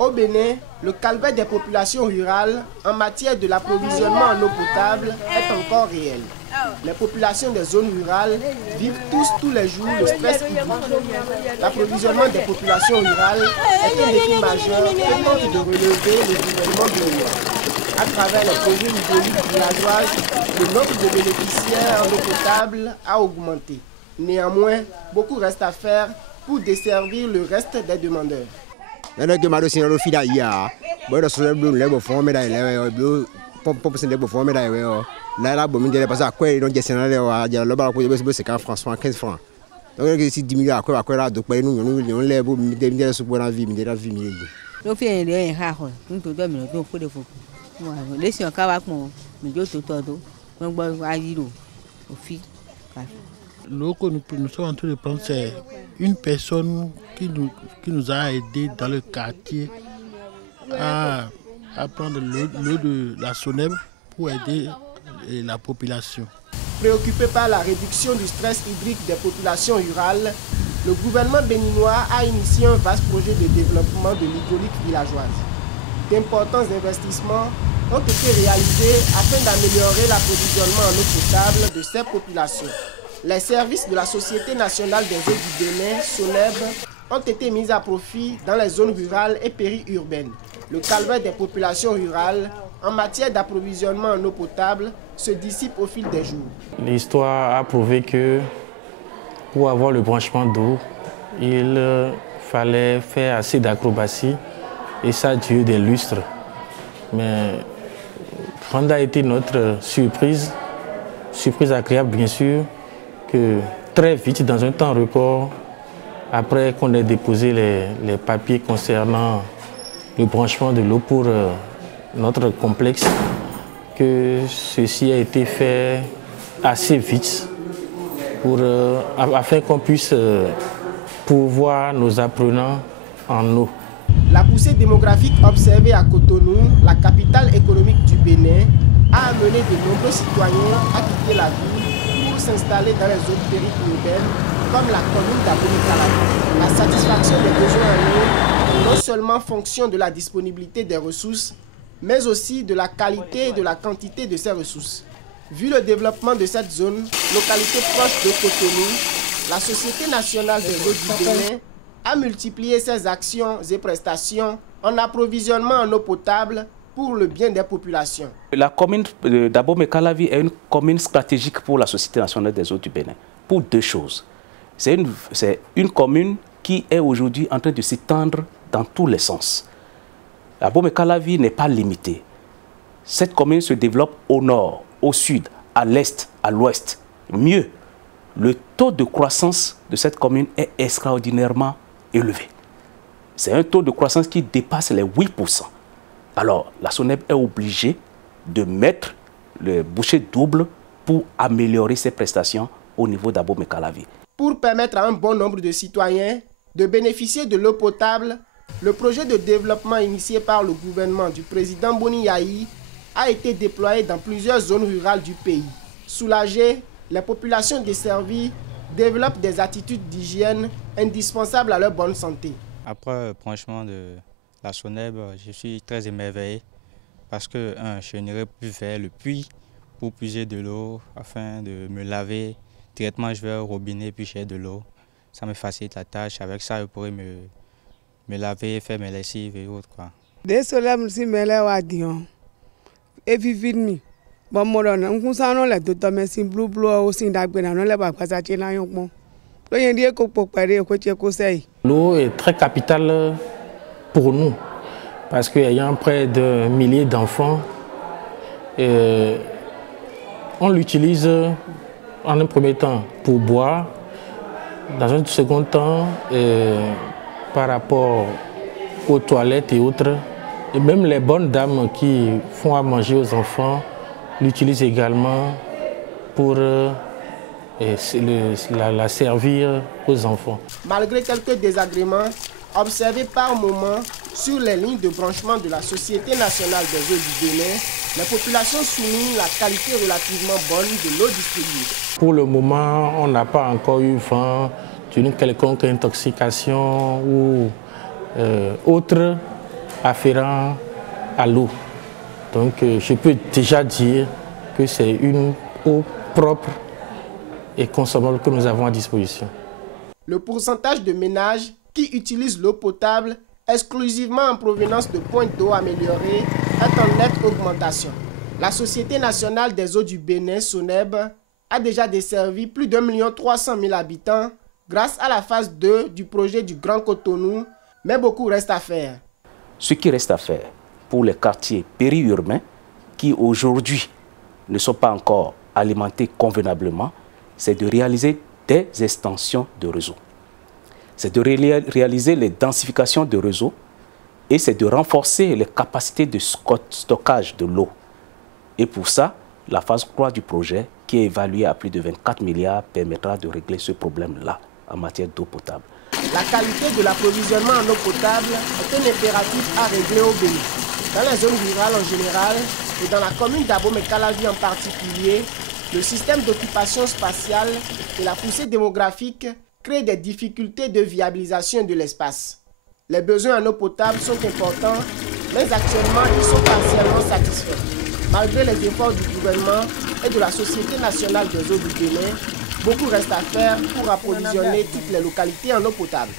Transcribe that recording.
Au Bénin, le calvaire des populations rurales en matière de l'approvisionnement en eau potable est encore réel. Les populations des zones rurales vivent tous les jours le stress hydrique. L'approvisionnement des populations rurales est un défi majeur que tente de relever le gouvernement béninois. À travers les projets hydrauliques villageois, le nombre de bénéficiaires en eau potable a augmenté. Néanmoins, beaucoup reste à faire pour desservir le reste des demandeurs. L'eau que nous sommes en train de prendre, c'est une personne qui nous a aidés dans le quartier à prendre l'eau de la Soneb pour aider la population. Préoccupé par la réduction du stress hydrique des populations rurales, le gouvernement béninois a initié un vaste projet de développement de l'hydraulique villageoise. D'importants investissements ont été réalisés afin d'améliorer l'approvisionnement en eau potable de ces populations. Les services de la Société nationale des eaux du Bénin, SONEB, ont été mis à profit dans les zones rurales et périurbaines. Le calvaire des populations rurales en matière d'approvisionnement en eau potable se dissipe au fil des jours. L'histoire a prouvé que pour avoir le branchement d'eau, il fallait faire assez d'acrobatie et ça a duré des lustres. Mais grande a été notre surprise agréable bien sûr, que très vite, dans un temps record, après qu'on ait déposé les papiers concernant le branchement de l'eau pour notre complexe, que ceci a été fait assez vite afin qu'on puisse pourvoir nos apprenants en eau. La poussée démographique observée à Cotonou, la capitale économique du Bénin, a amené de nombreux citoyens à quitter la ville pour s'installer dans les zones périurbaines comme la commune d'Abomey-Calavi. La satisfaction des besoins en eau est non seulement fonction de la disponibilité des ressources, mais aussi de la qualité et de la quantité de ces ressources. Vu le développement de cette zone, localité proche de Cotonou, la Société nationale des eaux du Bénin a multiplié ses actions et prestations en approvisionnement en eau potable pour le bien des populations. La commune d'Abomey-Calavi est une commune stratégique pour la Société nationale des eaux du Bénin, pour deux choses. C'est une commune qui est aujourd'hui en train de s'étendre dans tous les sens. Abomey-Calavi n'est pas limitée. Cette commune se développe au nord, au sud, à l'est, à l'ouest. Mieux, le taux de croissance de cette commune est extraordinairement élevé. C'est un taux de croissance qui dépasse les 8%. Alors, la SONEB est obligée de mettre le bouchée double pour améliorer ses prestations au niveau d'Abomey-Calavi. Pour permettre à un bon nombre de citoyens de bénéficier de l'eau potable, le projet de développement initié par le gouvernement du président Boni Yayi a été déployé dans plusieurs zones rurales du pays. Soulagées, les populations desservies développent des attitudes d'hygiène indispensables à leur bonne santé. Après le branchement de la SONEB, je suis très émerveillé parce que je n'irai plus vers le puits pour puiser de l'eau afin de me laver. Directement, je vais au robinet puis j'ai de l'eau. Ça me facilite la tâche. Avec ça, je pourrais me laver, faire mes lessives et autres. Des soleils, si me lève à Dion. Et vivre bon, moi, on s'en a l'air de tomber si bleu aussi d'agir dans le bas parce que là, on L'eau est très capitale pour nous parce qu'ayant près de milliers d'enfants, on l'utilise en un premier temps pour boire, dans un second temps par rapport aux toilettes et autres. Et même les bonnes dames qui font à manger aux enfants l'utilisent également pour la servir aux enfants. Malgré quelques désagréments observés par moment sur les lignes de branchement de la Société nationale des eaux du Bénin, les populations soulignent la qualité relativement bonne de l'eau distribuée. Pour le moment, on n'a pas encore eu vent d'une quelconque intoxication ou autre afférents à l'eau. Donc je peux déjà dire que c'est une eau propre et consommable que nous avons à disposition. Le pourcentage de ménages qui utilisent l'eau potable exclusivement en provenance de points d'eau améliorés est en nette augmentation. La Société nationale des eaux du Bénin, SONEB, a déjà desservi plus d'1 300 000 habitants grâce à la phase 2 du projet du Grand Cotonou, mais beaucoup reste à faire. Ce qui reste à faire pour les quartiers périurbains qui aujourd'hui ne sont pas encore alimentés convenablement, c'est de réaliser des extensions de réseau. C'est de réaliser les densifications de réseau et c'est de renforcer les capacités de stockage de l'eau. Et pour ça, la phase 3 du projet, qui est évaluée à plus de 24 milliards, permettra de régler ce problème-là en matière d'eau potable. La qualité de l'approvisionnement en eau potable est un impératif à régler au Bénin. Dans les zones rurales en général et dans la commune d'Abomey-Calavi en particulier, le système d'occupation spatiale et la poussée démographique créent des difficultés de viabilisation de l'espace. Les besoins en eau potable sont importants, mais actuellement ils sont partiellement satisfaits. Malgré les efforts du gouvernement et de la Société nationale des eaux du Bénin, beaucoup reste à faire pour approvisionner toutes les localités en eau potable.